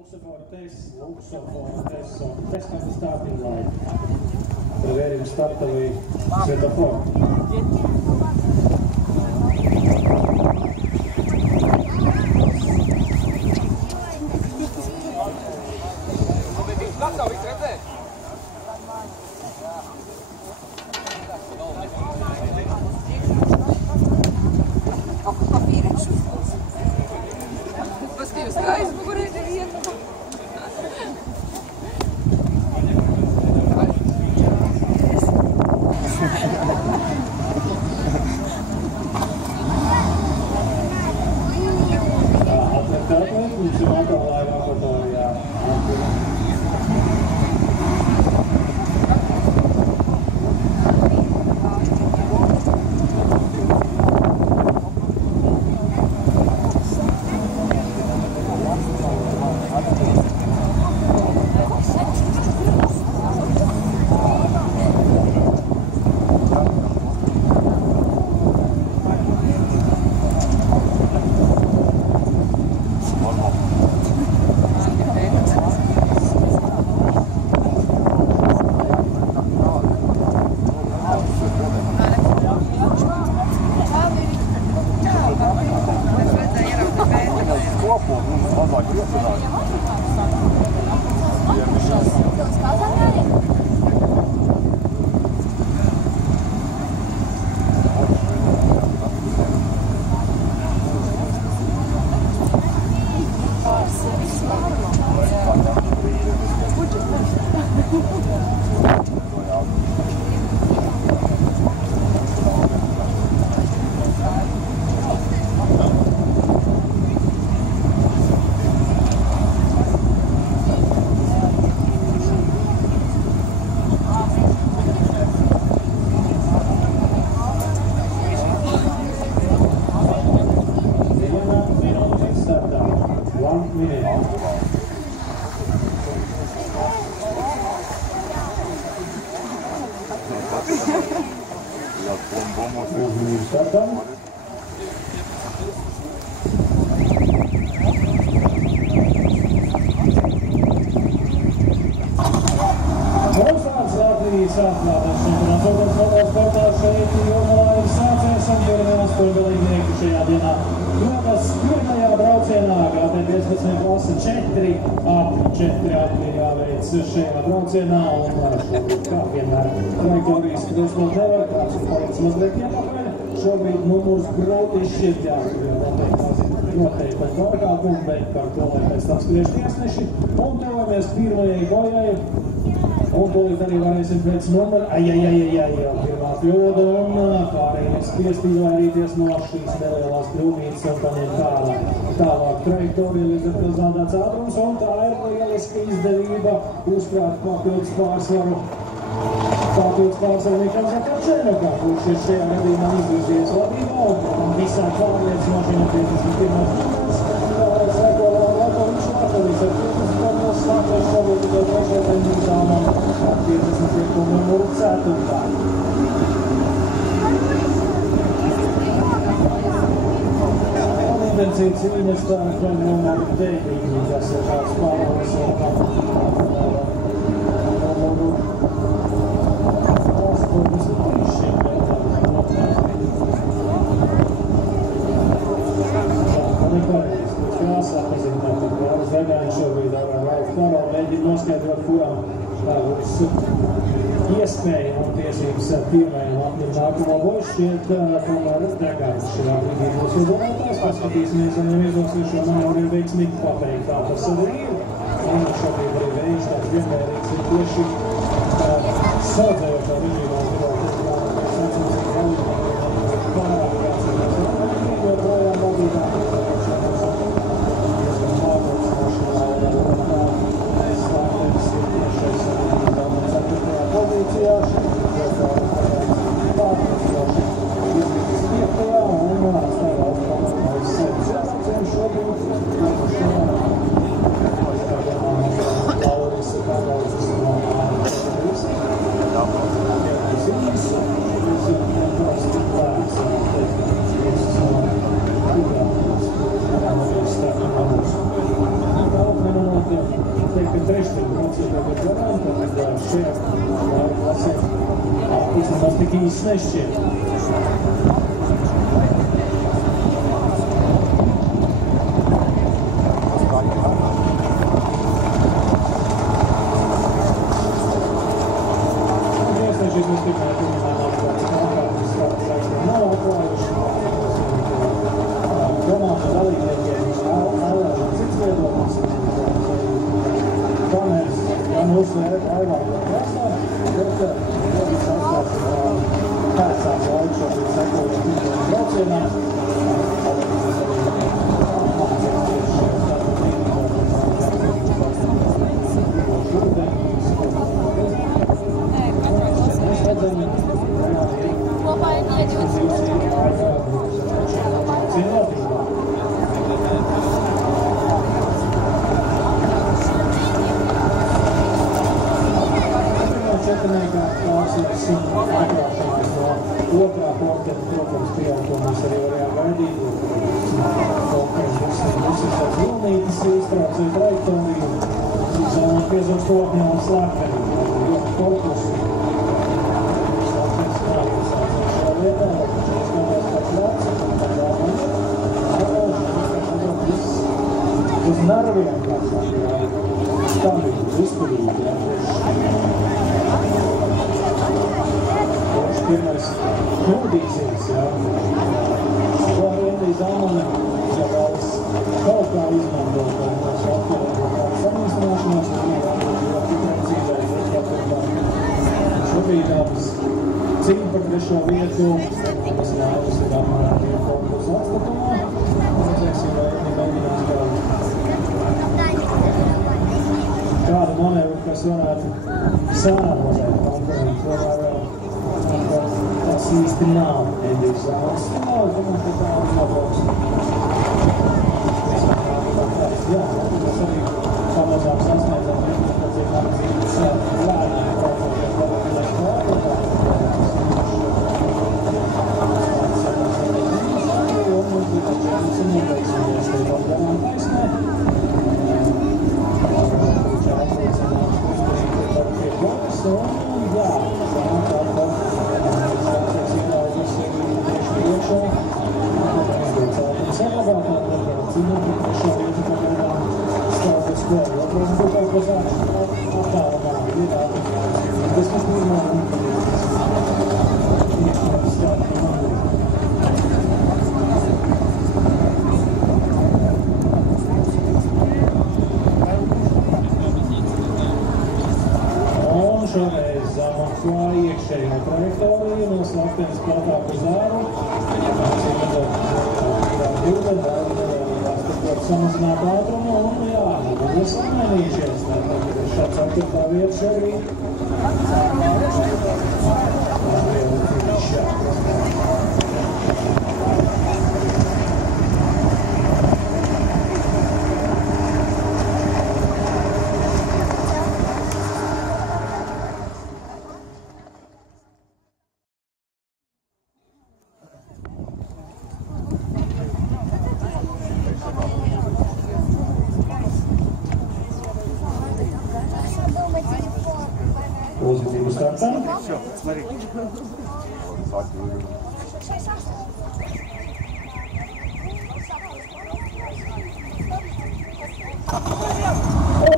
Looks for test on the starting line. Проверим стартовый светофор. Šajā braucienā un šobrīd, kā vienmēr, trajektorijas drusmot nevar, kāds ir palicis mazliet iepakaļ. Šobrīd numurs grūti izšķirtjās, jo noteikti par pārkāpumu, bet par to, lai pēc tam spriež tiesneši. Un tuvamies pirmajai bojai, un tūlīt arī varēsim pēc numura, jau pirmā kļūda, un pārējiem spiest izvairīties no šīs nelielās kļūmītes un paņemt tālāk trajektoriju, līdz ar to zaudēts ātrums, un tā ir lieliska izdevība uzkrāt papildus pārsvaru Mikls Zakarčēnokam, kurš ir šajā gadījumā izvirzījies vadībā, un visā pārliecinoši no 51. minūtes, seko Lakovičs Lakovičs ar 50. Slatvers šobrīd tikai trešajā treniņzām un ar 55. numuru 4. Intensīvi cīņas tā, ka numuru 9, kas ir tāds pārējais numuru 8. Šobrīd ar Ralfu Karo mēģina noskaidrot, kurām būs iespēja un tiesības pirmajam apņemt nākamo boju. Šķiet, tomēr Degāns šajā brīdī būs uzvarētājs. Paskatīsimies, un jau izdosies šo manevru ir veiksmīgi pateikt, kā tas arī ir. Un šobrīd arī veids tāds vienmērīgs ir tieši saudzējošā režīmā tagad garām, tad šeit klasē īstenībā tik īsti nešķiet. Otrā porteta, protams, pieaugumus arī varējām gaidīt. Mums ir tāds vilnītis, iztraucēja trajektoriju, zonu piezog stokņā un slēpeni. Ļoti korpusi. Slēpens nākas šajā vietā, viņš izskatās pēc lēts, tādā uz nerviem kāds stabili, izturīgi. Pirmais kļūdīsies, jā. Šobrīd Zāmane, ja vēlas kaut kā izmantot tās atpildu samīstināšanās, tad tikai cīdēji jāturpā. Šobrīd tādas cīņa par trešo vietu, tas nākas ir apmērām tie konkursu atstatumā. Redzēsim, vai viņi mēģinās kādu manevru, kas varētu sāmozēt konkurentu. Tas īsti nav Endijs Zāles. Domāju, ka tā ir nobrauks. Jā, tas arī pamazām sasniedzam, ka cik apzīmes lēnām braucoties galvenais klātotā. Un mums bija tačēnis un nobeigsimies līdz garām taisnē. Čāpulcinājums uzturīgi par pie blokas un jā, šoreiz Zāmaklā iekšējo trajektoriju no Slaktenes platāku zāru. Samazināt ātrumu un jā, ir samainījušies. Tātad ir šāds aktīvā vieta šobrīd. Uzvedību startam. Un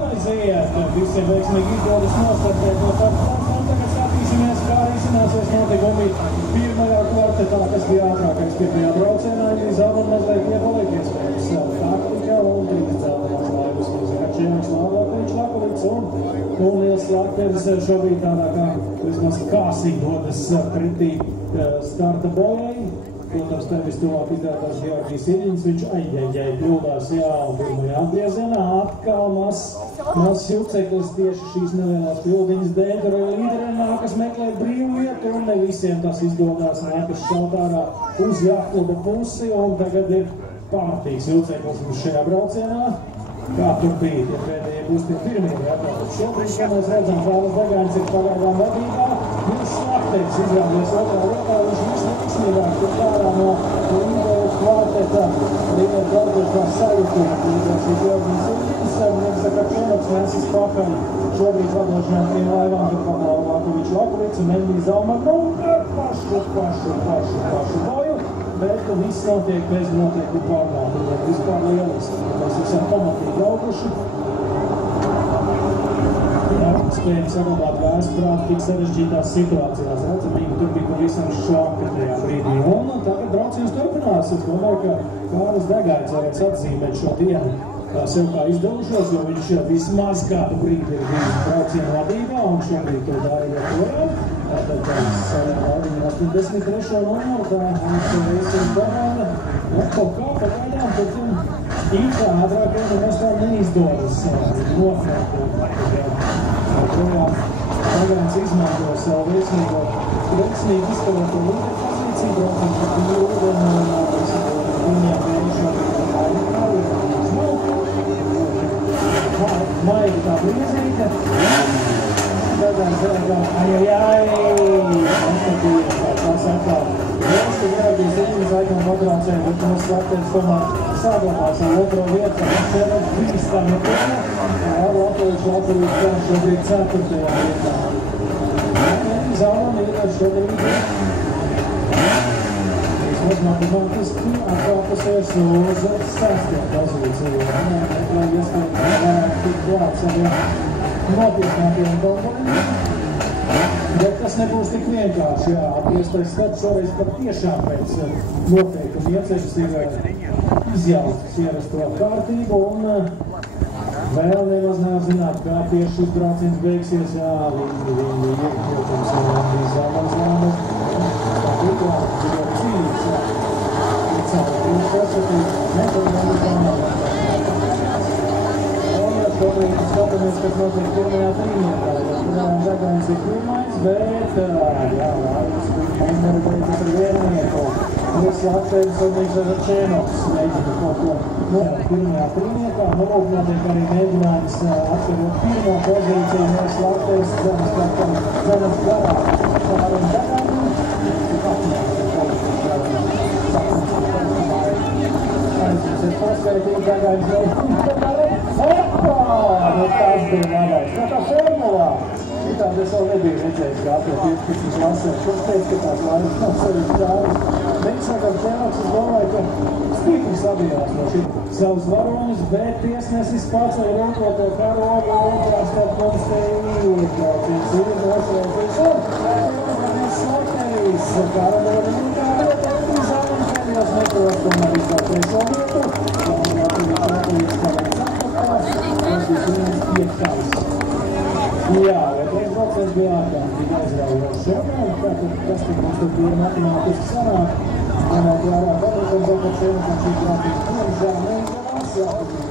aiziet, visiem veiksmīgi izdodas nostartēt no startplāna. Tagad skatīsimies, kā izcināsies notikumi pirmajā kvartetā, kas bija ātrākais pirmajā braucienā. Zāmane mazliet iepaliek iespējams savu taktika un trīs dzeltenās laivas. Kačēniks, Lāvākovičs, Lakovics un Liels Slaktenis šobrīd tādā kā vismaz kāsīgi dodas pretī starta bojai. Protams, tevis tuvāk izdētās Georgijs Iļņins, viņš aļģeļģei kļūdās, jā, un pirmajā atgriezienā atkal mazs juceklis tieši šīs nelielās kļūdiņas dēļ, tur līderiem nākas meklēt brīvu vietu, un ne visiem tas izdodās nākas šaut ārā uz Jākluba pusi, un tagad ir pārtīgs juceklis mums šajā braucienā. Kā tur bija, tie pēdējie būs tie pirmie, jā, tātad šobrīd, kā mēs redzam, Kālas Degāns ir pagaidām vadībā, Liels Slaktenis izrādies otrā vietā, viņš visnīgāk tur pārā no Lindola kvarteta, līnija kvartetā sajūtuma, līdās ir Georgijs Uļģins, Niks Zakačenoks nesis pakaļ šobrīd vadošajām trim laivām, kad Pavla Lakovičs Lakovics un Emīļs Zalmanovka pašu boju, bet viss notiek bez noteiktu pārnākumu, vispār lieliski. Mēs esam pamatīgi braukuši. Spējam saglabāt vēsturāt tik sarežģītās situācijās. Redzamīgi tur bija pavisam šoka tajā brīdī. Un tagad brauciens turpinās. Es domāju, ka Kārlis Degājs varēs atzīmēt šo dienu sev kā izdevušos, jo viņš vismaz kādu brīdi ir bijis braucienu vadībā un šobrīd to dara joprojām. Tātad Lauriņa 83. numuru, tā viņš reizes domāja. Kaut kā pagaidām, tad īkā ātrākajam mēs tā neizdodas nofrēt. Projām Degājs izmanto savu veiksmīgi izskaroto līderu pozīciju, braucam par tīru ūdeni un viņiem vējušo Maigi tā brīzīte. Degājs ajajai! Tā saka, Vēlsi Georgijs Uļģins laikam motorācē, bet mūsu slēgtēns tomēr saglabā savu otro vietu. Mēs ceram bīstami pirma. Lakovičs Lakovičs šobrīd 4. vietā. Zaulam ir šobrīd matemātiski atkāpusies uz 6. pozīciju. Lai iespējams varētu tikt klāt saviem nopietnākajiem konkurentiem. Bet tas nebūs tik vienkārši, jā. Atgrieztais skats šoreiz par tiešām pēc noteikuma ieceļas ir izjautas ierasto kārtību un vēl nemaz neapzināt, kā tieši šis brauciens beigsies. Jā, viņi protams, Zalmans lēmas. Tā tikā bija cīnīts, jā. Viņš pasakīt, šobrīd skatāmies, kas notiek pirmajā trīnietā. Degājs ir pirmais, bet Laurins Uļģins beidzas ar viennieku. Niks Latvijas un Niks Zakačenoks mēģina kaut ko pirmajā trīnietā. Notiek arī mēģinājums atcerot pirmo pozīciju. Niks Latvijas zemes garā Kārlim Degājam. Aizviesies paskaitīt, Degājs vēl nu tas bija labais. Tā formulā. Šitādi es vēl nebiju redzējis, kā apie 15 lasēm. Kurš teica, ka tās laivas nav sevišķi tādas. Niks Zakačenoks, es domāju, ka stipri sabijās no šī savus varoņus, bet tiesnesis paceļ rokoto karogu un starp mums te iekļauties. Ir noslēdzies un Latvijas karadori kā vieta un Zalmans pēdējos metros tomēr izlaucies šo vietu. Latvijas tas bija viņas piektais. Jā, otrais brauciens bija ārkārtīgi aizraujošs. Tātad tas, ka mums tur bija matemātiski sanāk, ņemot vērā Kārlim Zakačenokam šī brauciens diemžēl neizdevās.